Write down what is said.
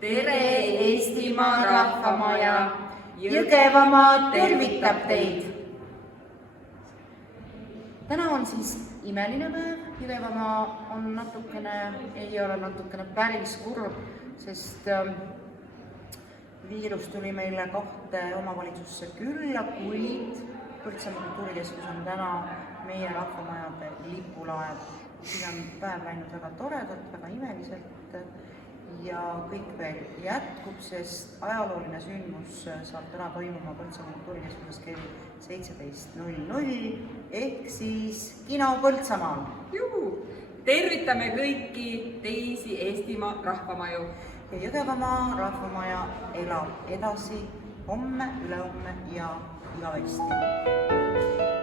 tere, Eestimaa Rahvamaja! Jõgevamaa tervitab teid! Täna on siis imeline päev. Jõgevamaa on ei ole natukene päris kurb, sest viirus tuli meile 2 omavalitsusse külla, kuid Põltsamaa kultuurikeskus on täna meie rahvamajade lipulaev. Siin on päev läinud väga toredalt, väga imeliselt ja kõik veel jätkub, sest ajalooline sündmus saab täna toimuma Põltsamaa kultuurikeskuses kell 17.00 ehk siis kino Põltsamaal. Tervitame kõiki teisi Eestimaa rahvamaju. Ja Jõgevamaa rahvamaja elab edasi homme, ülehomme ja igavesti.